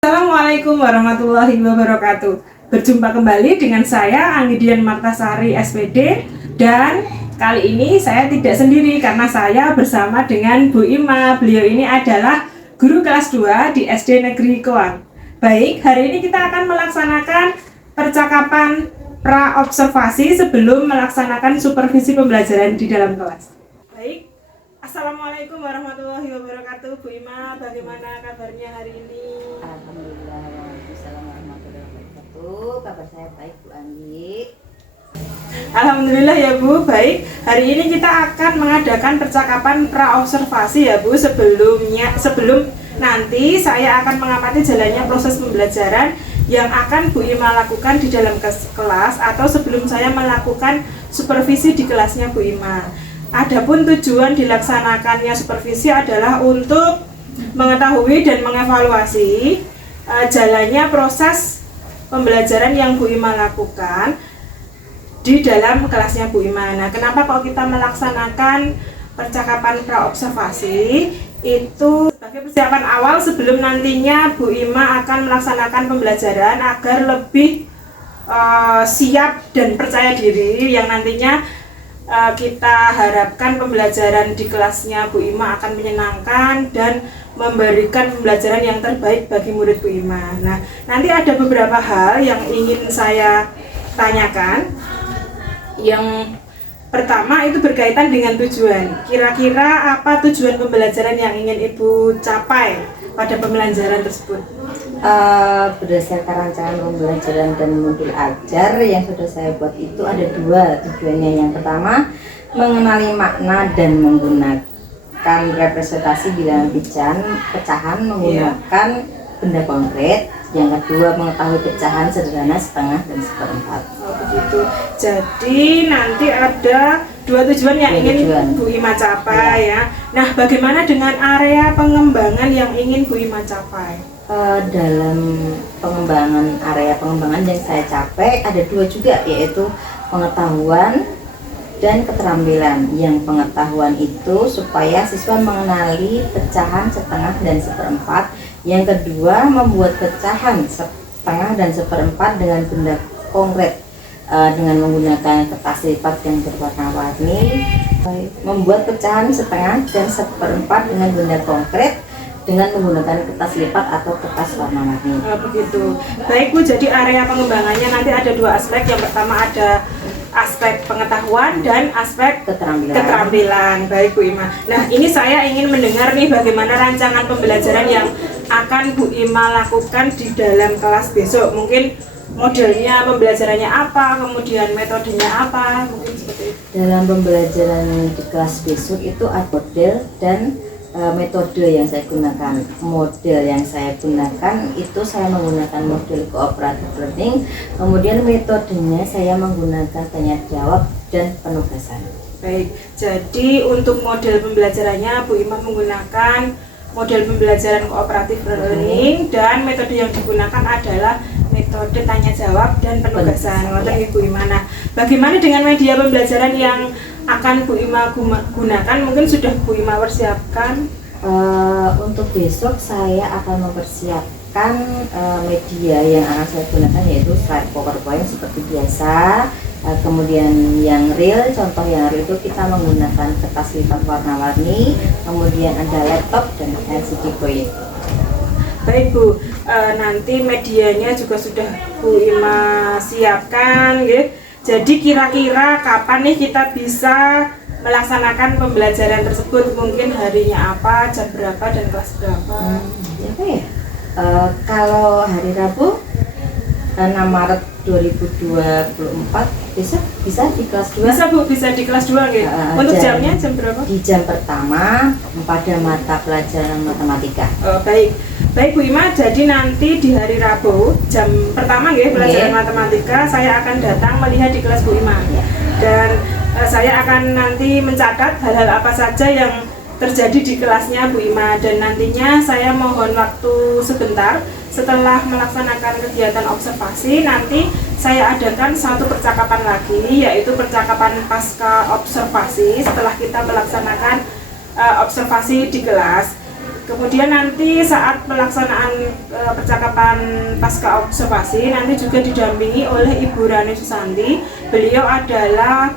Assalamualaikum warahmatullahi wabarakatuh. Berjumpa kembali dengan saya Anggidian Martasari SPD, dan kali ini saya tidak sendiri karena saya bersama dengan Bu Ima. Beliau ini adalah guru kelas 2 di SD Negeri Koang. Baik, hari ini kita akan melaksanakan percakapan pra-observasi sebelum melaksanakan supervisi pembelajaran di dalam kelas. Baik, Assalamualaikum warahmatullahi wabarakatuh. Bu Ima, bagaimana kabarnya hari ini? Alhamdulillah, waalaikumsalam warahmatullahi wabarakatuh. Kabar saya baik, Bu Anggi. Alhamdulillah ya Bu, baik. Hari ini kita akan mengadakan percakapan pra-observasi ya Bu. Sebelum nanti saya akan mengamati jalannya proses pembelajaran yang akan Bu Ima lakukan di dalam kelas, atau sebelum saya melakukan supervisi di kelasnya Bu Ima. Adapun tujuan dilaksanakannya supervisi adalah untuk mengetahui dan mengevaluasi jalannya proses pembelajaran yang Bu Ima lakukan di dalam kelasnya Bu Ima. Nah, kenapa kok kita melaksanakan percakapan pra-observasi? Itu sebagai persiapan awal sebelum nantinya Bu Ima akan melaksanakan pembelajaran agar lebih siap dan percaya diri, yang nantinya kita harapkan pembelajaran di kelasnya Bu Ima akan menyenangkan dan memberikan pembelajaran yang terbaik bagi murid Bu Ima. Nah, nanti ada beberapa hal yang ingin saya tanyakan. Yang pertama itu berkaitan dengan tujuan. Kira-kira apa tujuan pembelajaran yang ingin Ibu capai pada pembelajaran tersebut? Berdasarkan rancangan pembelajaran dan modul ajar yang sudah saya buat itu ada dua tujuannya. Yang pertama, mengenali makna dan menggunakan representasi bilangan pecahan menggunakan benda konkret. Yang kedua, mengetahui pecahan sederhana, setengah, dan seperempat. Oh begitu. Jadi nanti ada dua tujuan yang ingin Bu Ima capai ya. Nah, bagaimana dengan area pengembangan yang ingin Bu Ima capai? Dalam area pengembangan yang saya capai ada dua juga, yaitu pengetahuan dan keterampilan. Yang pengetahuan itu supaya siswa mengenali pecahan, setengah, dan seperempat. Yang kedua, membuat pecahan, setengah, dan seperempat dengan benda konkret dengan menggunakan kertas lipat yang berwarna-warni. Membuat pecahan, setengah, dan seperempat dengan benda konkret dengan menggunakan kertas lipat atau kertas warna-warni. Begitu. Baik Bu, jadi area pengembangannya nanti ada dua aspek. Yang pertama ada aspek pengetahuan dan aspek keterampilan. Baik Bu Ima. Nah, ini saya ingin mendengar nih bagaimana rancangan pembelajaran yang akan Bu Ima lakukan di dalam kelas besok. Mungkin modelnya pembelajarannya apa, kemudian metodenya apa, mungkin seperti itu. Dalam pembelajaran di kelas besok itu ada model dan metode yang saya gunakan. Model yang saya gunakan itu saya menggunakan model cooperative learning. Kemudian metodenya saya menggunakan tanya jawab dan penugasan. Baik, jadi untuk model pembelajarannya Bu Ima menggunakan model pembelajaran cooperative learning, dan metode yang digunakan adalah metode tanya jawab dan penugasan. Ibu Ima. Nah, bagaimana dengan media pembelajaran yang akan Bu Ima gunakan? Mungkin sudah Bu Ima persiapkan? Untuk besok saya akan mempersiapkan media yang akan saya gunakan, yaitu slide PowerPoint seperti biasa. Kemudian yang real, contoh yang real itu kita menggunakan kertas lipat warna-warni, kemudian ada laptop dan LCD proyektor. Baik Bu, nanti medianya juga sudah Bu Ima siapkan ya. Jadi kira-kira kapan nih kita bisa melaksanakan pembelajaran tersebut? Mungkin harinya apa, jam berapa, dan kelas berapa? Kalau hari Rabu 6 Maret 2024 besok bisa di kelas 2. Bisa Bu, bisa di kelas 2 gitu. Untuk jamnya jam berapa? Di jam pertama pada mata pelajaran matematika. Baik. Baik Bu Ima, jadi nanti di hari Rabu jam pertama ya pelajaran matematika saya akan datang melihat di kelas Bu Ima. Dan saya akan nanti mencatat hal-hal apa saja yang terjadi di kelasnya Bu Ima, dan nantinya saya mohon waktu sebentar setelah melaksanakan kegiatan observasi. Nanti saya adakan satu percakapan lagi, yaitu percakapan pasca observasi setelah kita melaksanakan observasi di kelas. Kemudian nanti saat pelaksanaan percakapan pasca observasi nanti juga didampingi oleh Ibu Rani Susanti. Beliau adalah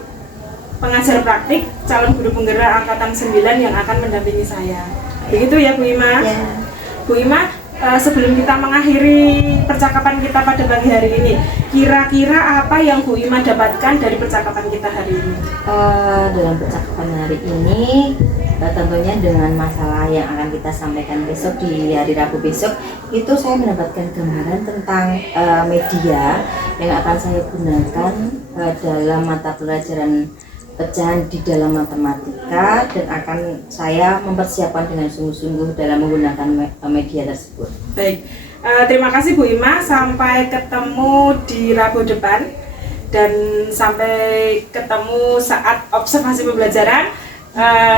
pengajar praktik calon guru penggerak angkatan 9 yang akan mendampingi saya. Begitu ya Bu Ima? Ya. Bu Ima, sebelum kita mengakhiri percakapan kita pada pagi hari ini, kira-kira apa yang Bu Ima dapatkan dari percakapan kita hari ini? Dalam percakapan hari ini tentunya dengan masalah yang akan kita sampaikan besok di hari Rabu besok, itu saya mendapatkan gambaran tentang media yang akan saya gunakan dalam mata pelajaran pecahan di dalam matematika, dan akan saya mempersiapkan dengan sungguh-sungguh dalam menggunakan media tersebut. Baik, terima kasih Bu Ima, sampai ketemu di Rabu depan dan sampai ketemu saat observasi pembelajaran.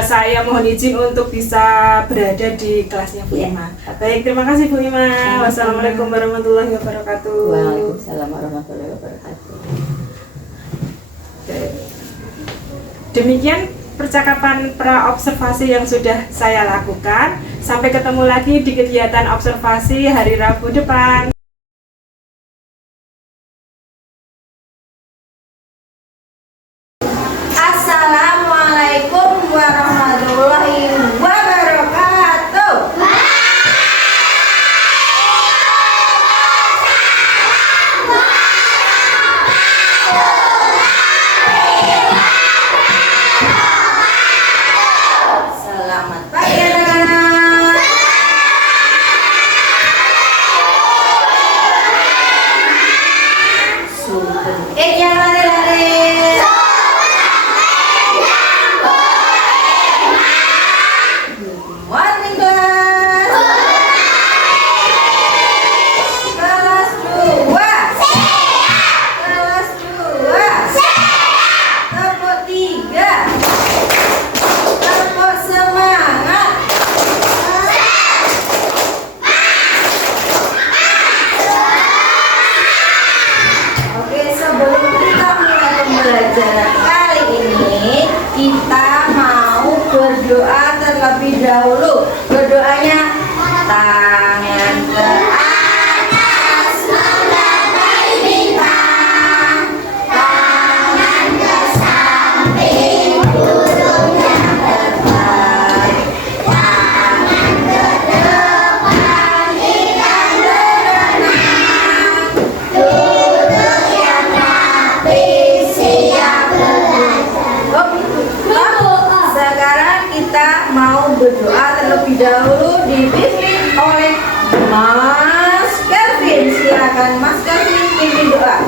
Saya mohon izin untuk bisa berada di kelasnya Bu Ima. Baik, terima kasih Bu Ima. Wassalamualaikum warahmatullahi wabarakatuh. Waalaikumsalam warahmatullahi wabarakatuh. Demikian percakapan pra-observasi yang sudah saya lakukan. Sampai ketemu lagi di kegiatan observasi hari Rabu depan. Assalamualaikum warahmatullahi wabarakatuh. Selamat pagi anak-anak. Jangan lari-lari. Morning class. Kelas 2. Kelas 2. Tepuk 3. Tepuk semangat. Oke, sebelum kita mulai pembelajaran kali ini, kita mau berdoa terlebih dahulu. Berdoanya tangan ke atas menggapai bintang, tangan ke samping duduknya tepat, tangan ke depan kita berenang, duduk yang rapi siap belajar. Sekarang kita mau berdoa terlebih dahulu, dipimpin oleh Mas Kevin. Silakan Mas Kevin pimpin doa.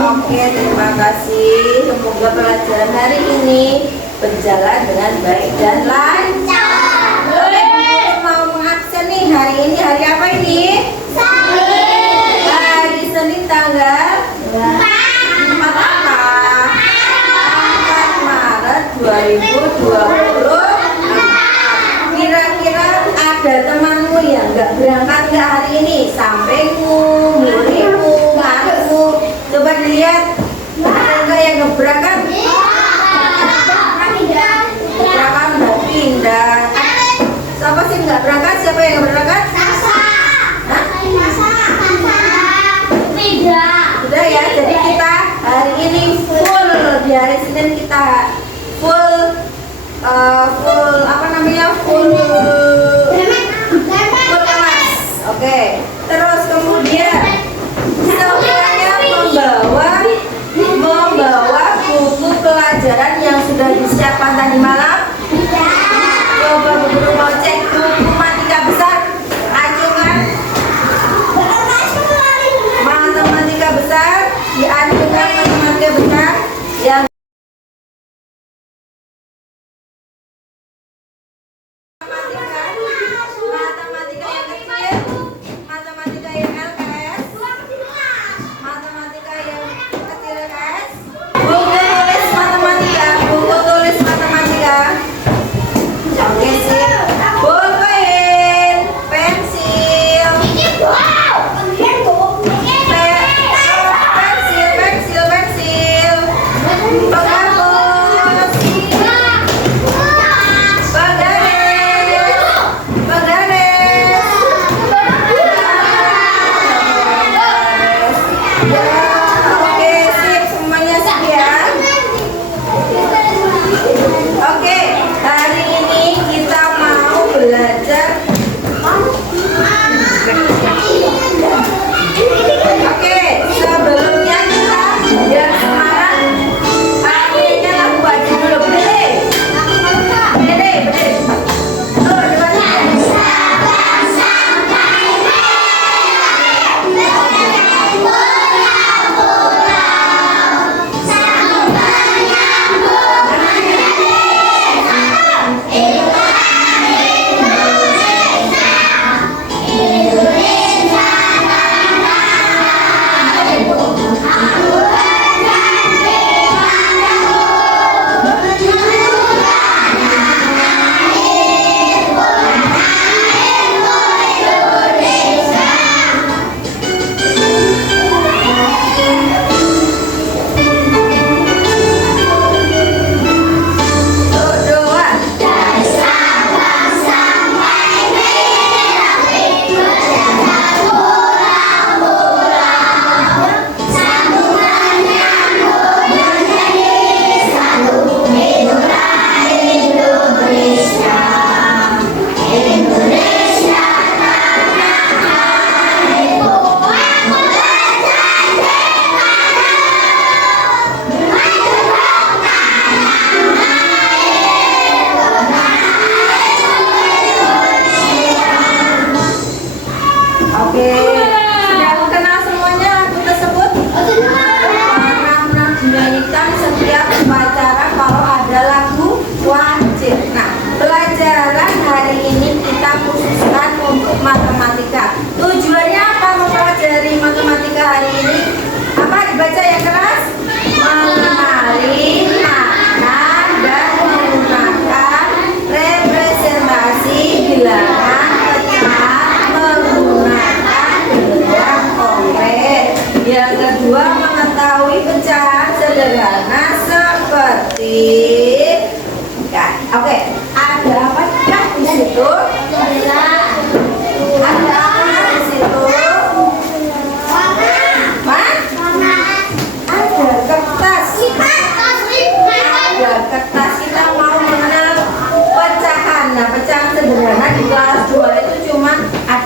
Oke, terima kasih. Semoga pelajaran hari ini berjalan dengan baik dan lancar. Mau mengabsen nih hari ini, hari apa ini? Senin. Hari Senin tanggal 4 apa? 4 Maret 2020. Kira-kira ada temanmu yang nggak berangkat nggak hari ini? Sampaimu, muridmu, ngaruhmu. Coba dilihat, ada nggak yang nggak berangkat? Berangkat mau pindah. Siapa sih nggak berangkat? Siapa yang nggak berangkat? Sudah ya, jadi kita hari ini full, di hari Senin kita full apa namanya, full kelas. Oke, terus kemudian semuanya membawa buku pelajaran yang sudah disiapkan tadi malam. Coba buku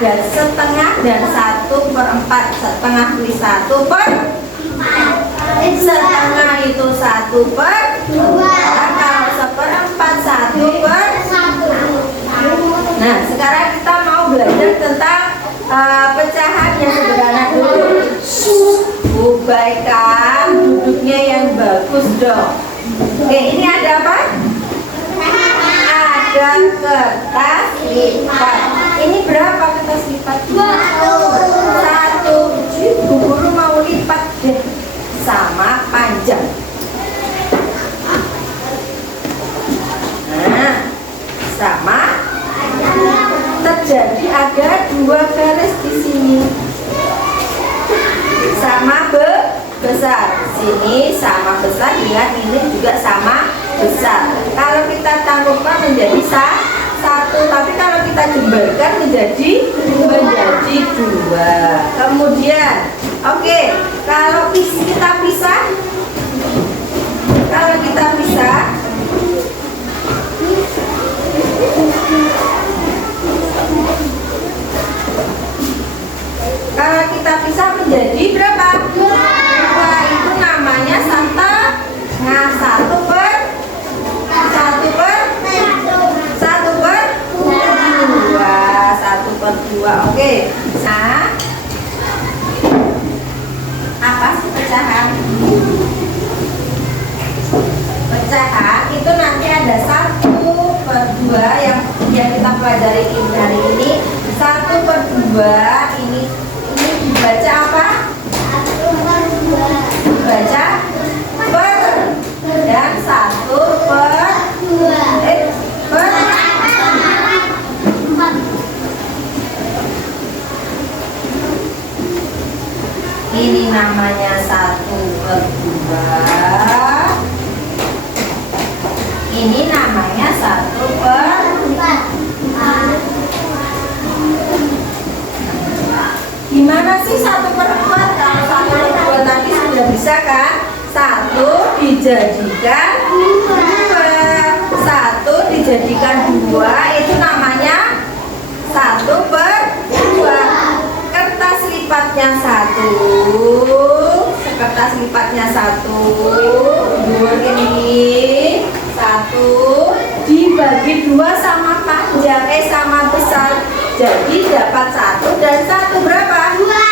ada setengah dan 1/4. Setengah tulis 1/4, setengah itu 1/2, kalau 1/4 1/1. Nah, sekarang kita mau belajar tentang pecahan yang sederhana dulu. Ubaikan duduknya yang bagus dong. Oke, ini ada apa? Ada kertas lipat. Ini berapa kertas lipat? 1. Bu guru mau lipat deh, sama panjang. Nah, sama. Terjadi ada 2 garis di sini. Sama besar. Sini sama besar, lihat ini juga sama besar. Kalau kita tangguhkan menjadi 1, tapi kalau kita jembarkan menjadi 2. Kemudian, oke, kalau kita pisah, menjadi berapa? 2. Itu namanya setengah. 1/2. Oke. Nah, apa sih pecahan? Pecahan itu nanti ada 1/2 yang kita pelajari hari ini. 1/2 ini dibaca apa? Dibaca per, dan 1/2 per. Ini namanya 1/2. Ini namanya 1/4. Gimana sih 1/4? Kalau 1/2 tadi sudah bisa kan? 1 dijadikan 2. 1 dijadikan 2 itu namanya 1/2. Kertas lipatnya 1. Kertas lipatnya 1. 2 ini 1 dibagi 2 sama panjang, sama besar. Jadi dapat 1 dan 1 berapa? 2.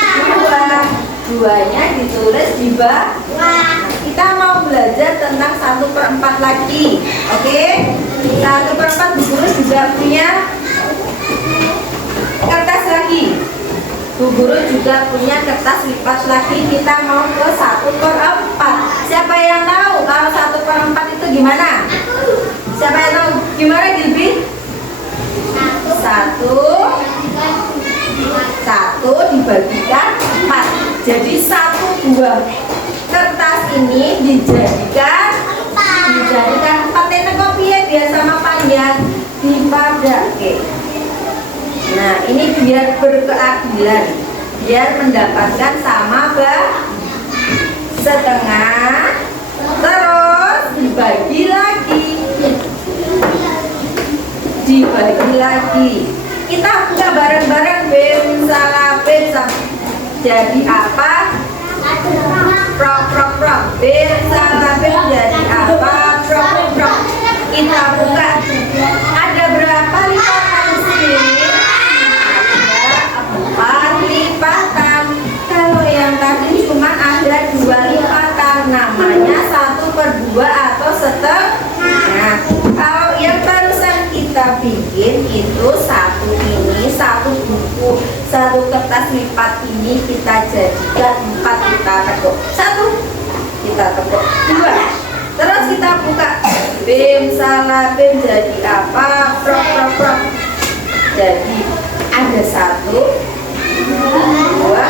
2-nya ditulis di bawah. Kita mau belajar tentang 1/4 lagi. Oke? 1/4 Bu Guru juga punya kertas lagi. Bu Guru juga punya kertas lipat lagi. Kita mau ke 1/4. Siapa yang tahu kalau 1/4 itu gimana? Siapa yang tahu? Gimana Gilby? 1 dibagikan 4. Jadi 1 buah kertas ini dijadikan 4. Ini kopi ya, biar sama panjang dipadake. Nah, ini biar berkeadilan, biar mendapatkan sama setengah, terus dibagi lagi. Kita buka bareng-bareng. Bim salah bim. Jadi apa? Prok. Bim salah bim jadi apa? Prok. Kita buka. Ada berapa lipatan di sini? Ada 4 lipatan. Kalau yang tadi cuma ada 2 lipatan, namanya 1/2 atau setengah. Kalau yang barusan kita bikin itu 1 ini, 1 buku, 1 kertas lipat ini kita jadikan 4. Kita tekuk 1, kita tekuk 2, terus kita buka. Bim salah bim jadi apa? Prok. Jadi ada 1, 2,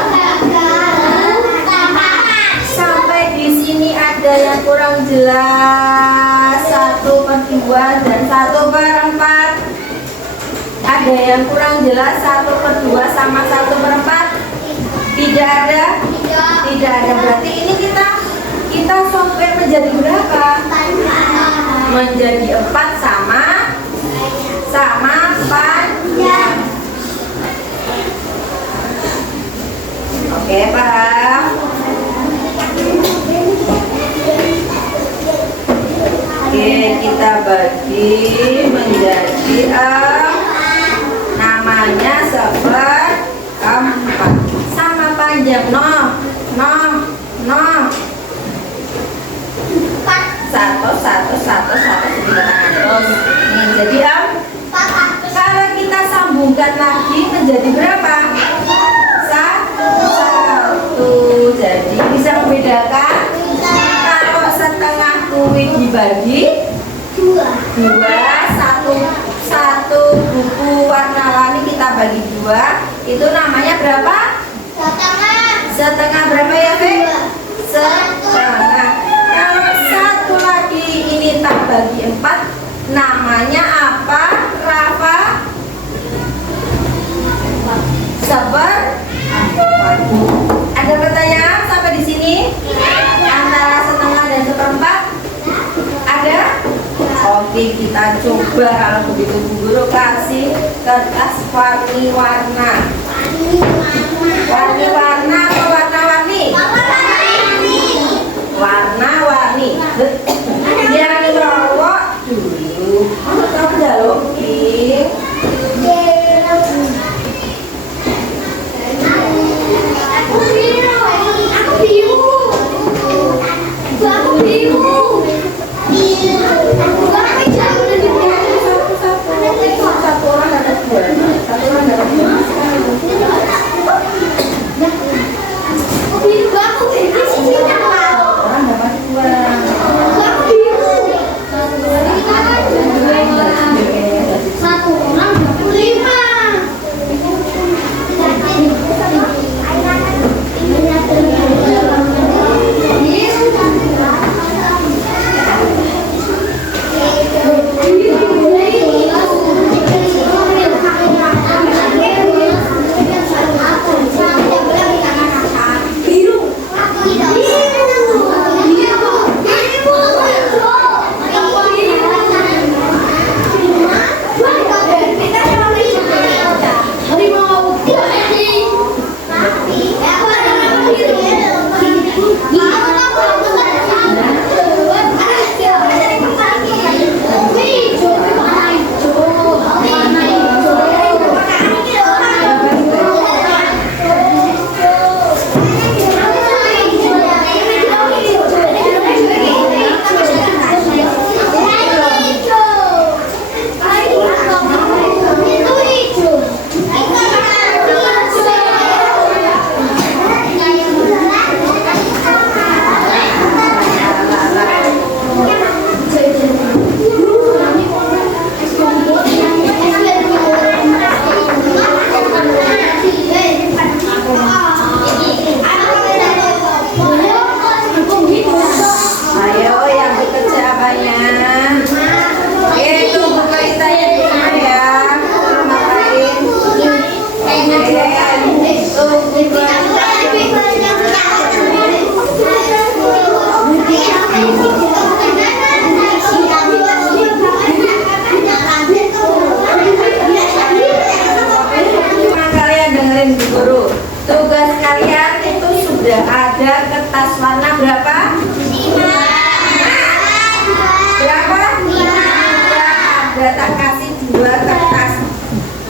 sampai di sini ada yang kurang jelas. 1/2 dan 1/4. Ada yang kurang jelas 1/2 sama 1/4? Tidak ada. Berarti ini kita sobek menjadi berapa? Menjadi 4 sama panjang. Oke, paham? Oke, kita bagi menjadi namanya seperempat sama panjang satu terus ini jadi kalau kita sambungkan lagi menjadi berapa? Satu. Jadi bisa membedakan kalau setengah kuit dibagi dua, satu buku warna-warni kita bagi dua, itu namanya berapa? Setengah berapa ya, Fe? Setengah. Kalau satu lagi ini tak bagi 4, namanya apa, Rafa? Ada pertanyaan sampai di sini? Antara setengah dan seperempat? Ada? Oke, kita coba. Kalau begitu Bu Guru kasih kertas warna-warna. Warna-warna atau warna-warni? Warna-warni. Yang cowok dulu. Kamu jaluk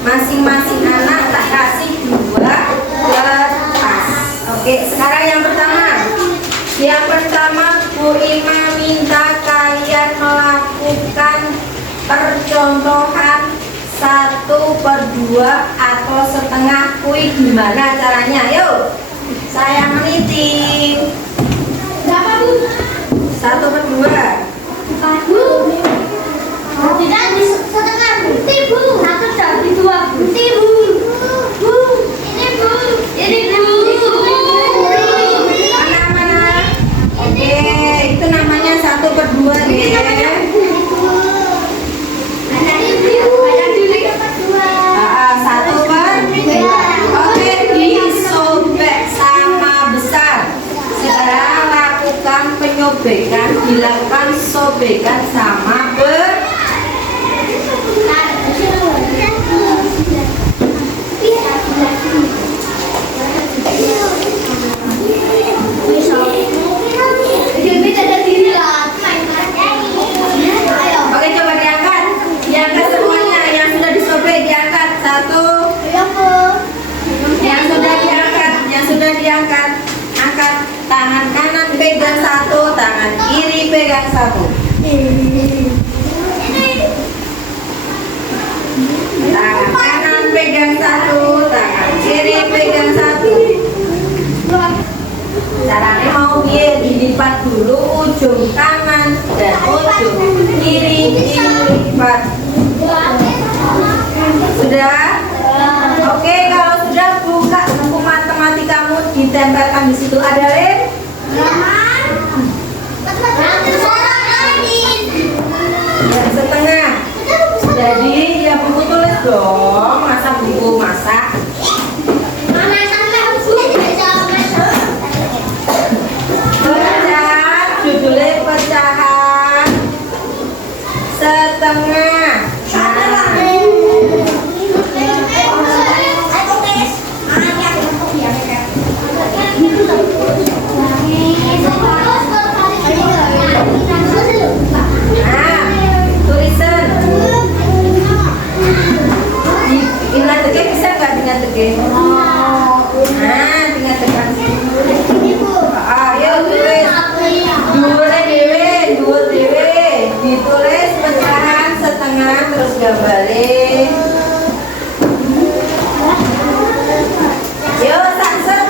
masing-masing anak tak kasih 2 kertas. Oke, sekarang yang pertama Bu Ima minta kalian melakukan percontohan 1/2 atau setengah kuis. Gimana caranya? Yuk, saya meniti. Berapa Bu? 1/2. Tidak di setengah bukti Bu, satu dari 2 bukti Bu. Bu, ini Bu, ini Bu. Mana? Oke, itu namanya 1/2 deh. Ada ini Bu, ada juga 1/2. Oke, disobek sama besar. Sekarang lakukan penyobekan, dilakukan sobekan sama besar. pegang satu. Tangan kanan pegang satu, tangan kiri pegang satu. Caranya mau biar dilipat dulu ujung kanan dan ujung kiri dilipat. Sudah? Oke, kalau sudah buka buku matematikamu, ditempelkan di situ. Ada lem? Yang setengah. Jadi ya buku tulis dong, masa buku masak. Pecahan, judulnya pecahan setengah. Nah, tulisan. Ingat teke bisa nggak dengan teke? Nah, dengan teke. Ayo tulis. Dua dewe. Ditulis pecahan setengah terus gambarin. Yo, satset.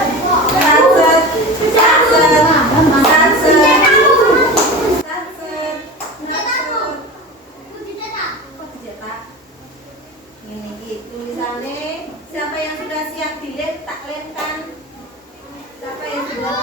Ini tulisannya. Siapa yang sudah siap dilihat tak lemkan. Siapa yang sudah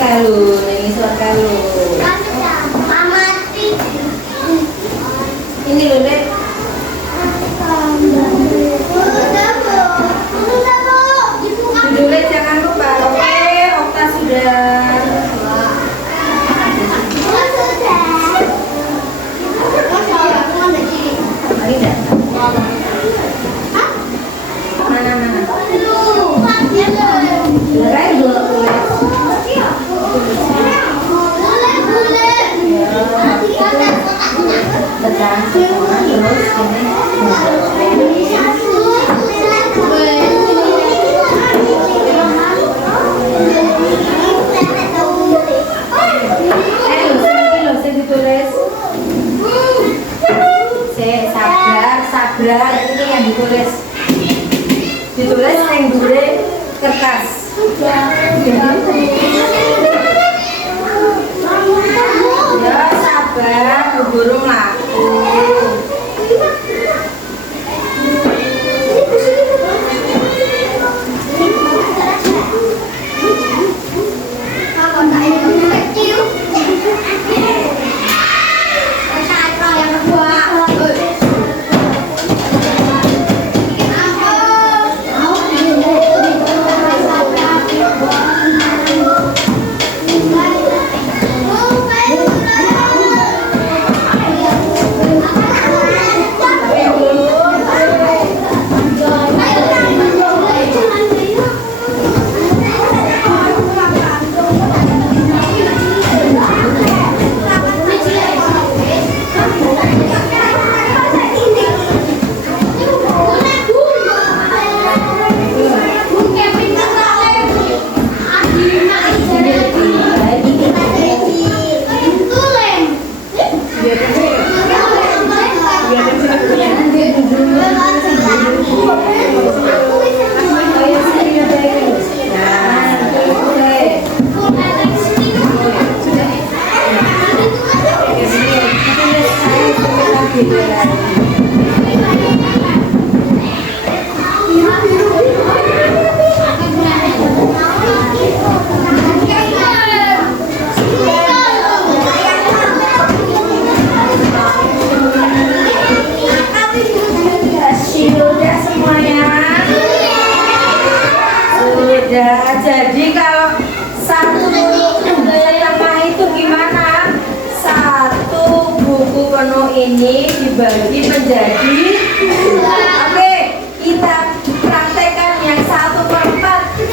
kalun, ini surat kalun. Ini loh, Dek. Judulnya jangan lupa. Oke, Okta sudah. Ini dah. Mana? Beneran dulu tulis. Pecahan setengah. dibagi menjadi oke, kita praktekkan yang 1/4.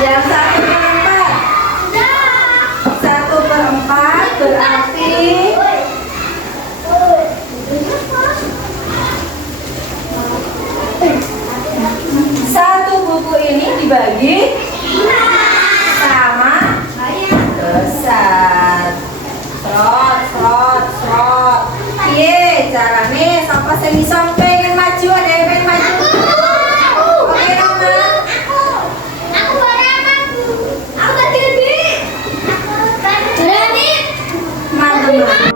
Yang 1/4. 1/4 berarti satu buku ini dibagi sama besar. Serot. Iya, caranya sampai sing iso pengen maju, ada yang pengen maju. Oke, Rama. Aku bareng. Aku ganti. Berani. Mantap.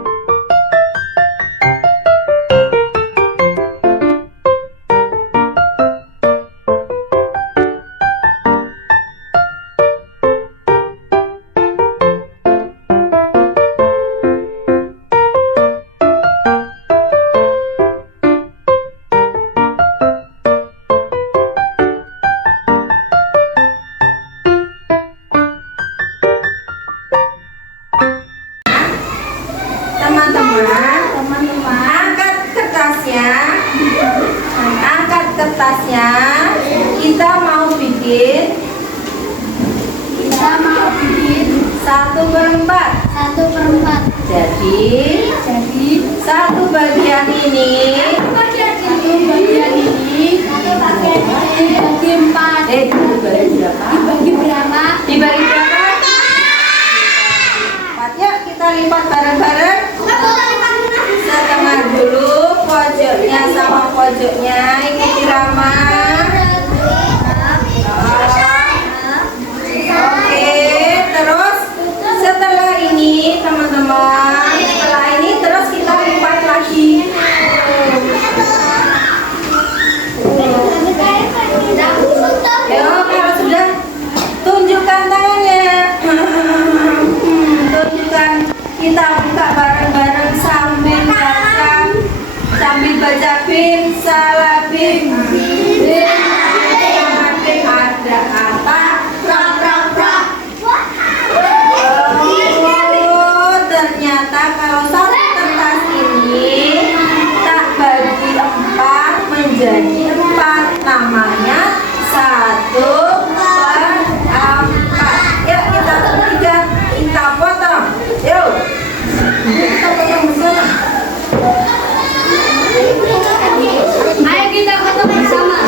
Teman-teman, angkat kertasnya. Kita mau bikin 1/4. 1/4. Jadi satu bagian ini Bagi 4. dibagi berapa? Dibagi berapa? Yuk kita lipat bareng-bareng. Setengah dulu pojoknya sama pojoknya. Ikuti Rama. Oke, terus setelah ini teman-teman, terus kita lipat lagi. Yo, kalau sudah tunjukkan tangannya. Tunjukkan, kita buka bareng-bareng sambil baca bim salah bim. Ada apa? Oh, ternyata kalau satu kertas ini tak bagi 4 menjadi 4, namanya 1/4. Yuk kita berikan, kita potong. Yuk kita potong bersama. Ayo kita potong bersama.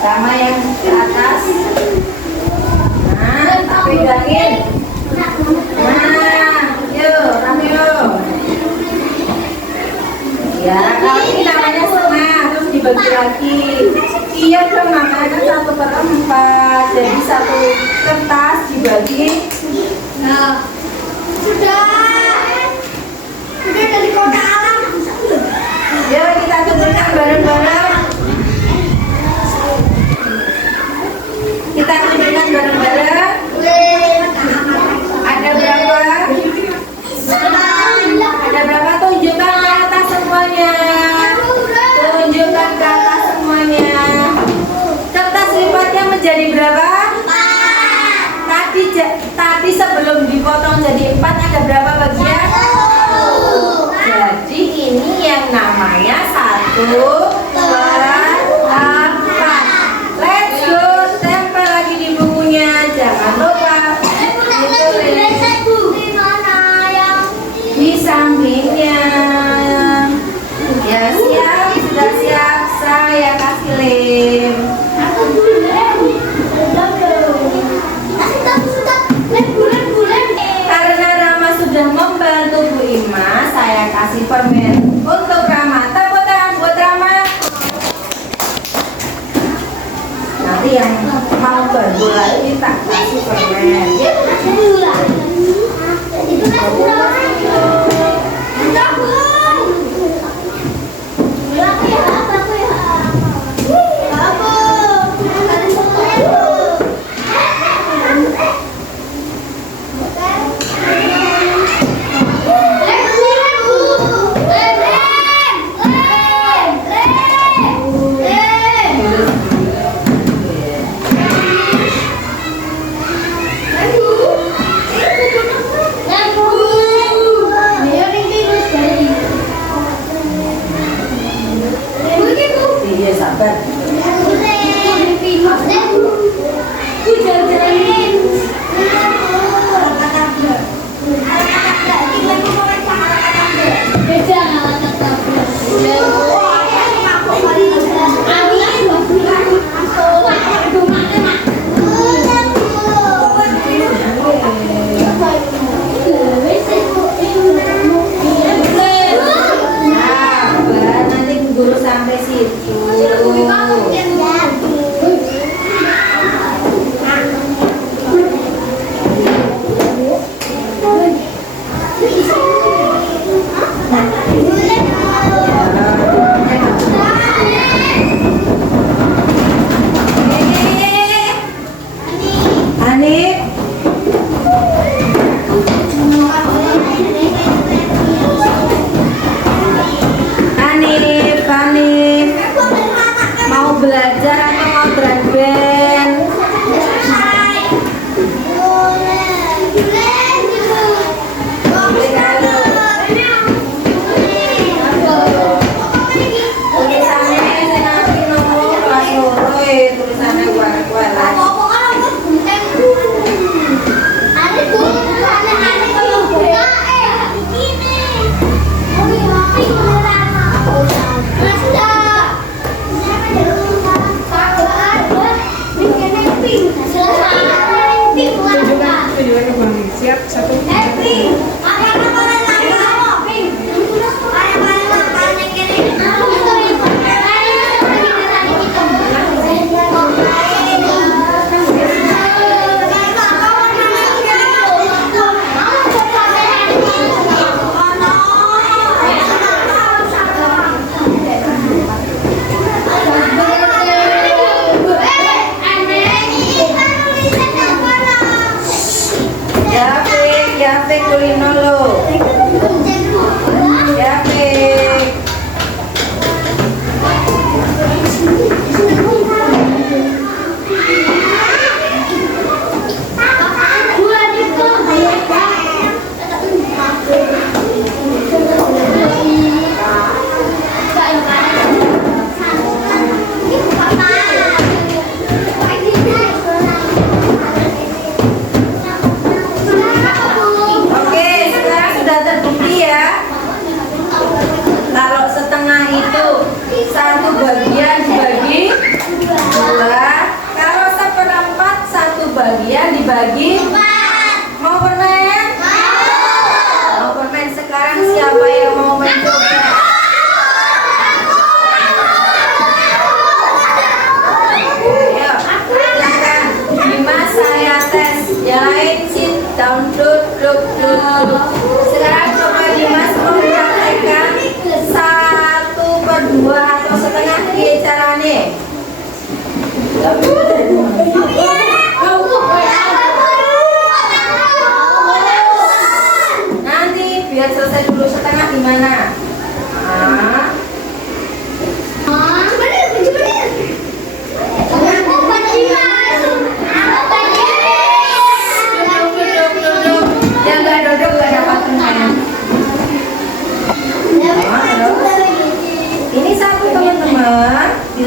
Sama yang ke atas. Nah, pegangin. Nah, yuk, Ramyo. Ya, kalau ini namanya setengah, terus dibagi lagi. Iya dong, namanya kan 1/4. Jadi satu kertas dibagi. Nah, sudah dari kota alam. Yuk kita tunjukkan bareng-bareng. Kita tunjukkan bareng-bareng. Ada berapa? Ada berapa? Tunjukkan ke atas semuanya. Tunjukkan ke atas semuanya. Kertas lipatnya menjadi berapa? Tadi sebelum dipotong jadi 4 ada berapa bagian? Jadi ini yang namanya 1/4. Let's go, tempel lagi di bukunya. Jangan lupa ditulis di sampingnya. Ya siap, sudah siap. Saya kasih lem. Karena Rama sudah membantu Bu Ima, saya kasih permen untuk Rama. Tepuk tangan buat Rama. Nanti yang mau bantu lagi tak kasih permen.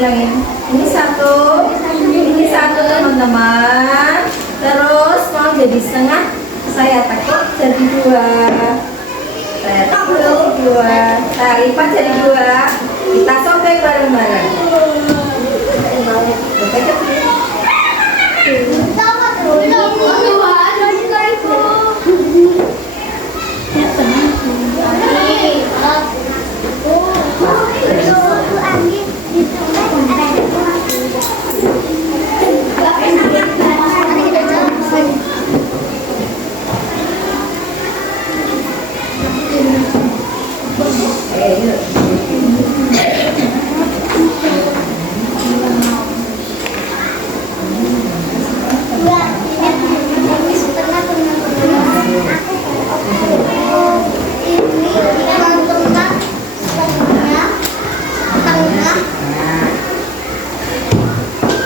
bilangin. Ini satu teman-teman. Terus mau jadi setengah, saya tekuk jadi 2. Saya tekuk jadi 2. Saya lipat jadi 2. Kita sobek bareng-bareng.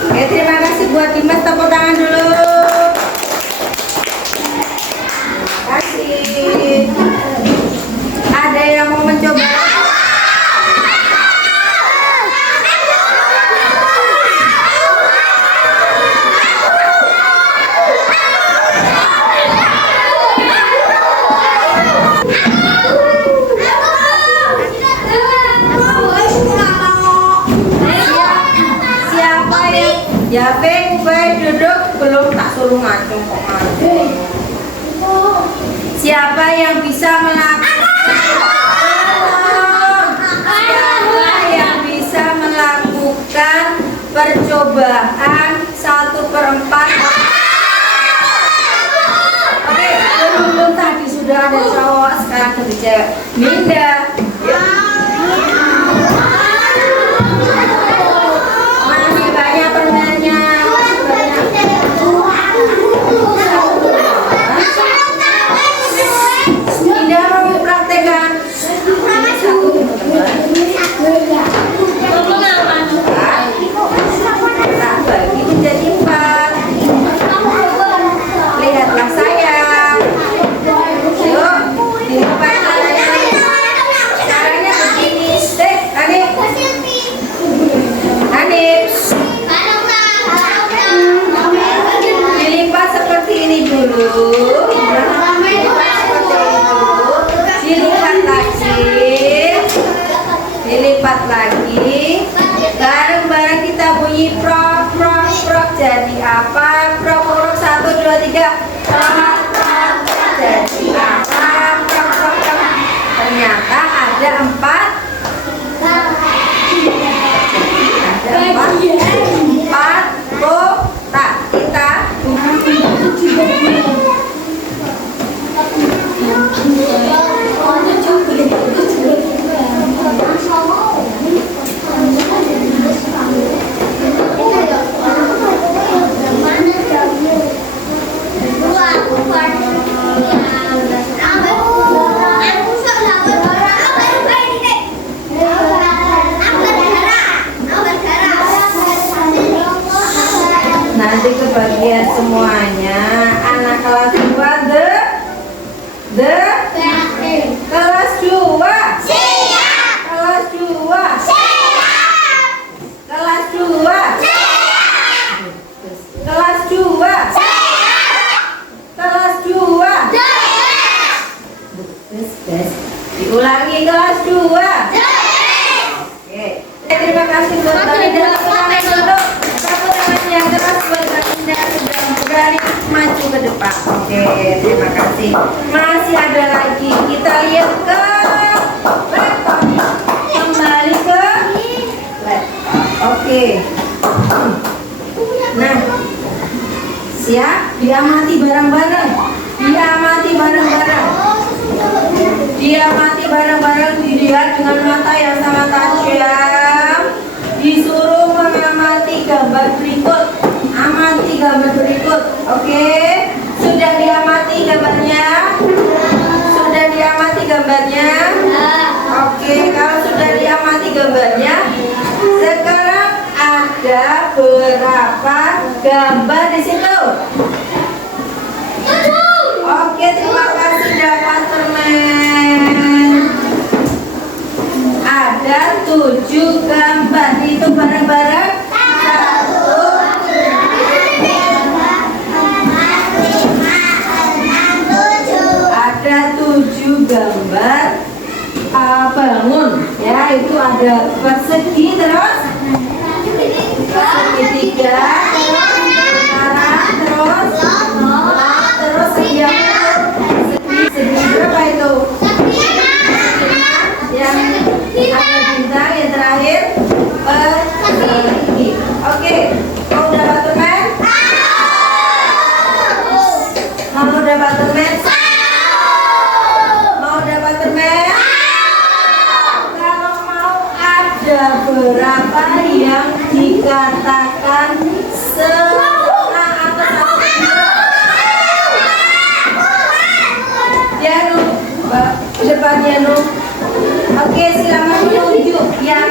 Oke, terima kasih buat Dimas, tepuk tangan dulu. Terima kasih. Ada yang mau mencoba? Ya, baik duduk, belum tak suruh ngacung kok ngacung. Siapa yang bisa melakukan percobaan 1/4? Oke, belum tadi sudah ada cowok, sekarang ke cewek. Minda. Masih banyak permainannya. Minda mau praktekkan. Tak bagi menjadi 4. Lihatlah saya. Yuk, dilipat lagi. Caranya begini. Hanif. Dilipat seperti ini dulu. Dilipat lagi. Bareng-bareng kita bunyi prok prok prok. Jadi apa? Prok prok 1 2 3. Prok prok prok. Jadi apa? Prok prok prok. Ternyata ada 4. Empat kotak. Kita nanti kebagian semuanya. Anak kelas 2 kelas 2 kelas 2 kelas 2 kelas 2 kelas 2 diulangi kelas 2. Oke, terima kasih buat kalian. Tepuk tangan yang keras buat Baginda sudah berani maju ke depan. Oke, terima kasih. Masih ada lagi. Kita lihat ke laptop. Kembali ke laptop. Oke. Nah, siap? Diamati bareng-bareng. Diamati bareng-bareng. Diamati bareng-bareng. Dilihat dengan mata yang sangat tajam. Disuruh mengamati gambar berikut. Amati gambar berikut. Oke. Sudah diamati gambarnya? Sudah diamati gambarnya? Oke, kalau sudah diamati gambarnya, sekarang ada berapa gambar di situ? Oke, terima kasih dapat permen. Ada ada 7 gambar. Hitung bareng-bareng. 1, ada 7 gambar bangun, ya, itu ada persegi, terus segitiga, terus segi berapa itu? Yang ada bintang, yang terakhir persegi. Oke, mau dapat teman? Mau dapat teman? Mau dapat teman? Kalau mau, ada berapa yang dikatakan setengah atau 1/2? Ya, Nu, depannya, Nu. Oke, silakan tunjuk yang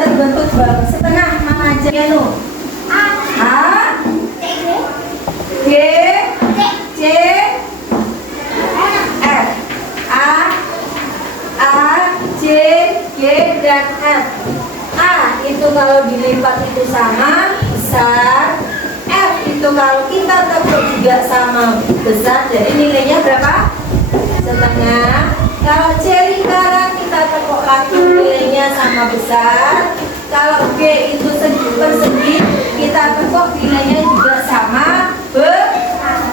terbentuk setengah, mana aja ya, Nu? A, G, C, F. A, C, G, dan F. A itu kalau dilipat itu sama besar. F itu kalau kita tekuk juga sama besar. Jadi nilainya berapa? Setengah. Kalau C lingkaran kita tekuk lagi nilainya sama besar. Kalau G itu segi persegi kita tekuk nilainya juga sama besar.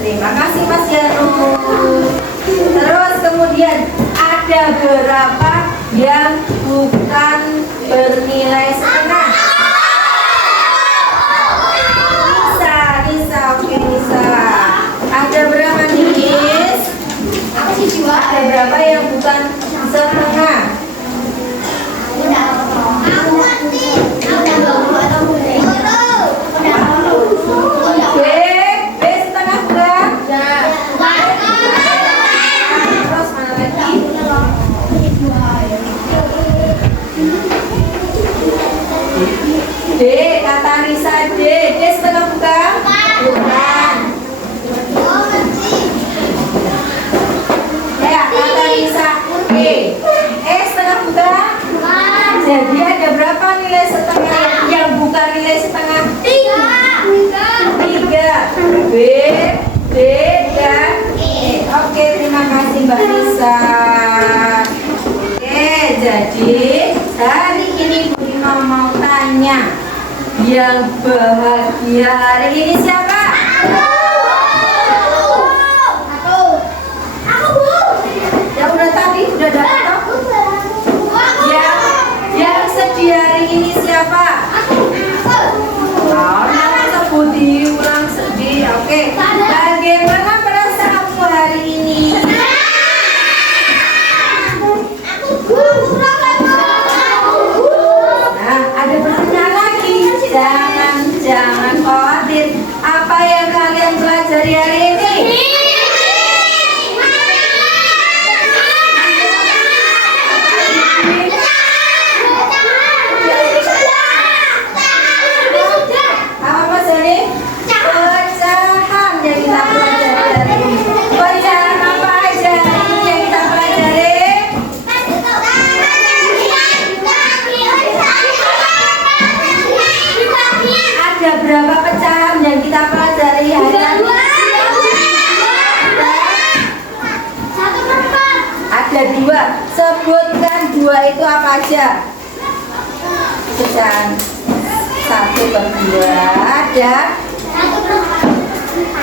Terima kasih Mas Yanu. Terus kemudian ada berapa yang bukan bernilai setengah? Nisa, oke Nisa. Ada berapa nih? Ada berapa yang bukan setengah? B setengah bukan? Terus mana lagi? D, kata Nisa D setengah bukan? Bukan. Ya, kata Nisa E setengah bukan? Jadi ada berapa nilai setengah yang bukan nilai setengah? 3. B, D, dan E. Oke, terima kasih Mbak Nisa. Oke, jadi hari ini Bu Ima mau tanya, yang bahagia hari ini siapa? Yang udah tadi, udah datang? Yang sedih hari ini siapa? Oh, jangan sebut diulang sedih. Oke, bagaimana perasaanmu hari ini? Nah, ada pertanyaan lagi. Jangan khawatir. Apa yang kalian pelajari hari ini? Apa Mas Dani? Pecahan yang kita pelajari hari ini. Pecahan apa aja yang kita pelajari? Ada berapa pecahan yang kita pelajari hari ini? Ada 2. Sebutkan 2 itu apa aja? Pecahan 1/2 ada.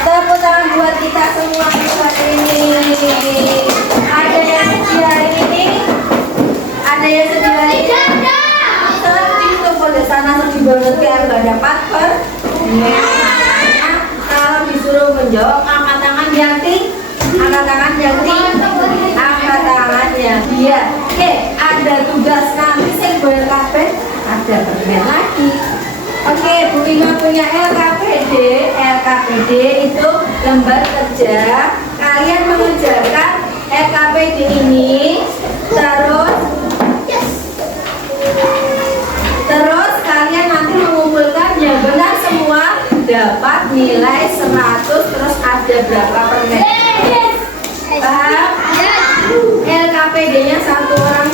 Tepuk tangan buat kita semua hari ini. Ada yang sedih hari ini? Ada yang sedih hari ini? Sedih tuh pada sana, sedih banget ya, nggak dapat kalau disuruh menjawab angkat tangan yang tinggi, angkat tangan yang tinggi, angkat tangan yang dia. Oke, ada tugas nanti saya BLKP, ada permen lagi. Oke, Bu Ima punya LKPD. LKPD itu lembar kerja. Kalian mengerjakan LKPD ini, terus kalian nanti mengumpulkan yang benar semua, dapat nilai 100. Terus ada berapa permen? Paham? LKPD-nya 1 orang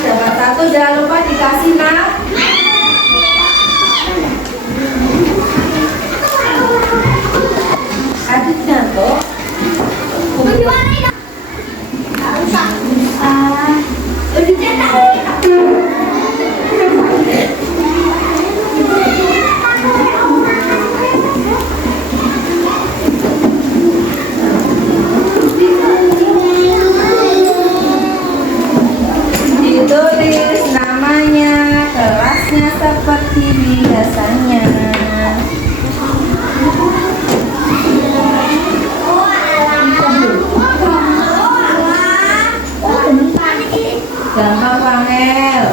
biasanya. Gampang Pamel.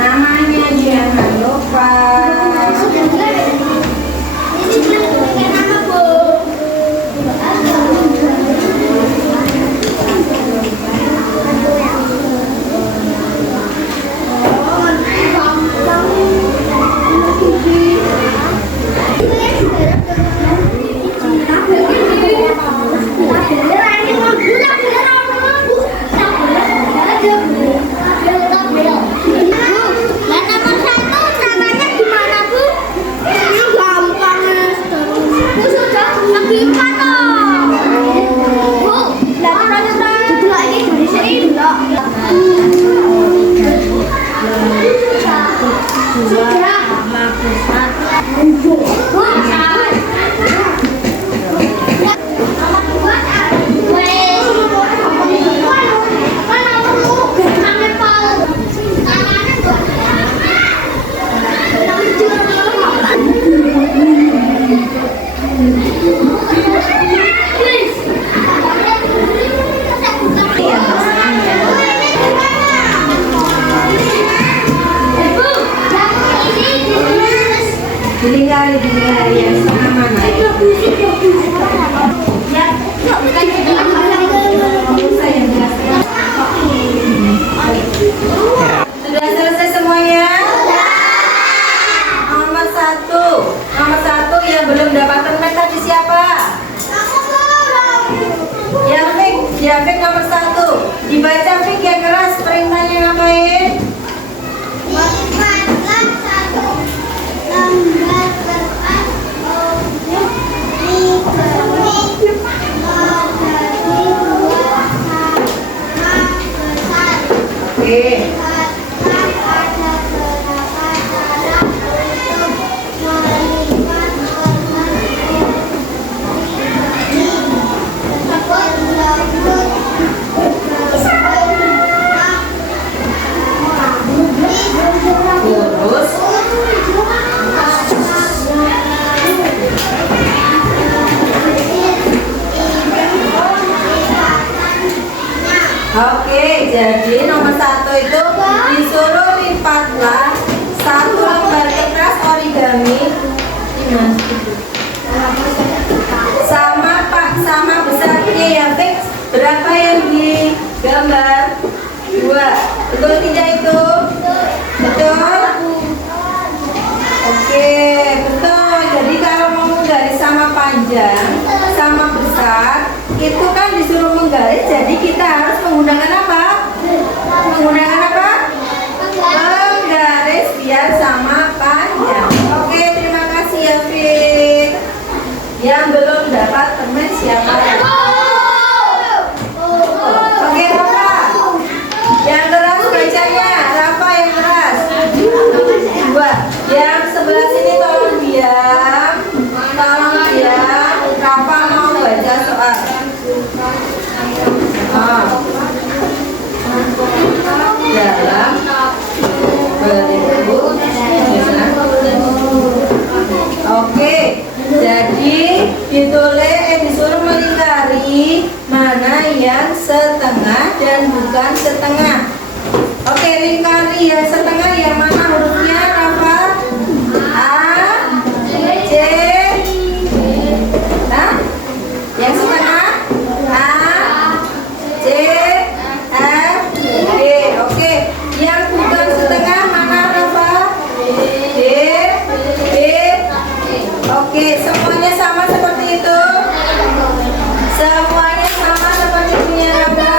Namanya jangan lupa. Dilingkari yang sama mana itu? Sudah selesai semuanya? Nomor satu yang belum dapat permen tadi siapa? Fik nomor 1. Dibaca Fik yang keras, perintahnya ngapain? Oke. Terus oke, jadi nomor 1 itu disuruh lipatlah 1 lembar kertas origami sama besarnya ya fix. Berapa yang digambar? 2. Betul tidak itu? Betul? Oke, betul. Jadi kalau mau menggaris sama panjang sama besar itu kan disuruh menggaris, jadi kita harus menggunakan apa? Menggunakan apa? Menggaris biar sama panjang. Oke, terima kasih ya Fit. Yang belum dapat permen siapa? Oke, Rafa. Yang keras bacanya, Rafa yang keras. 2. Yang sebelah sini tolong diam. Rafa mau baca soal. Dalam beribu. Oke, jadi disuruh melingkari mana yang setengah dan bukan setengah. Oke, lingkari yang setengah yang mana hurufnya Rafa? A, C, yang setengah A, C, F, G. Oke, yang bukan setengah mana Rafa? D, E. Oke, semuanya sama seperti itu. Semuanya sama seperti punya Rafa.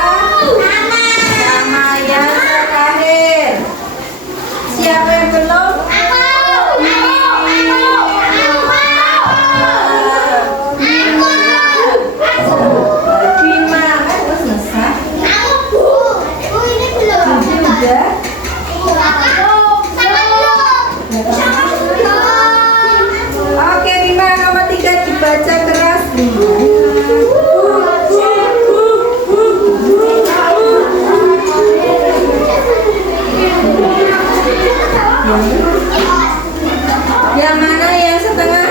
Sama yang terakhir. Siapa yang belum? Yang mana yang setengah?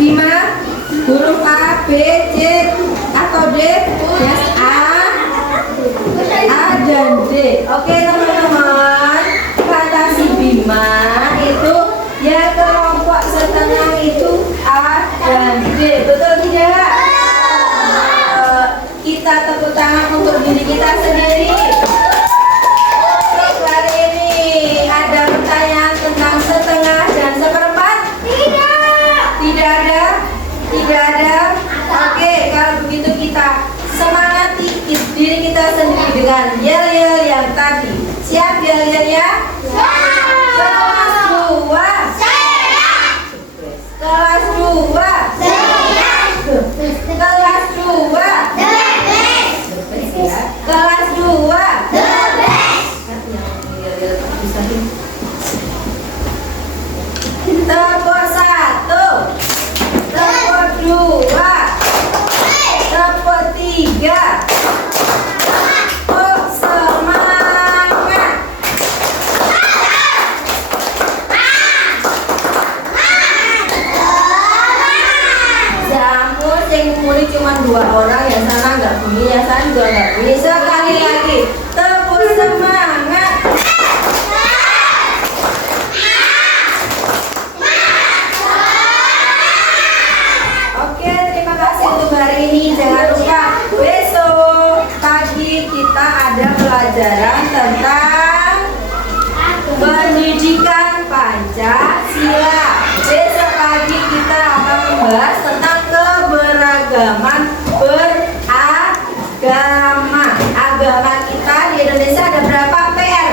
Bima? Huruf A, B, C, atau D? Yes, A dan D. Oke teman-teman, fantasi Bima itu ya kelompok setengah itu A dan D. Betul tidak? Kita tepuk tangan untuk diri kita sendiri. Kali ini ada pertanyaan tentang setengah dan seperempat? Tidak ada? Tidak ada? Oke, kalau begitu kita semangati diri kita sendiri dengan yel-yel yang tadi. Siap yel-yelnya? Kelas 2. Kelas 2. Kelas 2. Kelas 2. Tepuk 1. Tepuk 2. Tepuk 3. Oh, semangat. Jamu yang muli cuma 2 orang, yang sana nggak bunyi, yang sana juga nggak bunyi. Sekali lagi, tepuk semangat. Oke, terima kasih untuk hari ini. Jangan lupa besok pagi kita ada pelajaran tentang pendidikan Pancasila. Besok pagi kita akan membahas tentang keberagaman beragama. Agama kita di Indonesia ada berapa PR?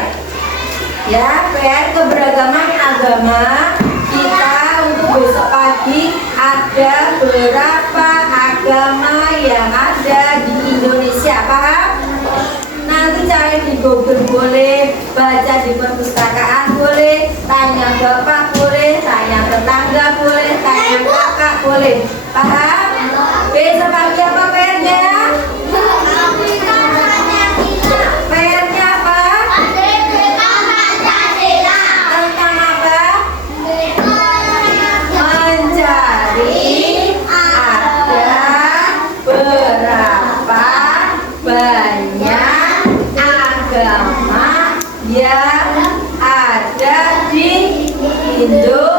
Ya, PR keberagaman agama kita untuk besok pagi ada berapa agama yang ada di Indonesia, paham? Nanti cari di Google boleh, baca di perpustakaan boleh, tanya bapak boleh, tanya tetangga boleh, tanya kakak boleh, paham? Besok pagi apa PR-nya? PR-nya apa? Tentang apa? Mencari ada berapa banyak agama yang ada di Indonesia.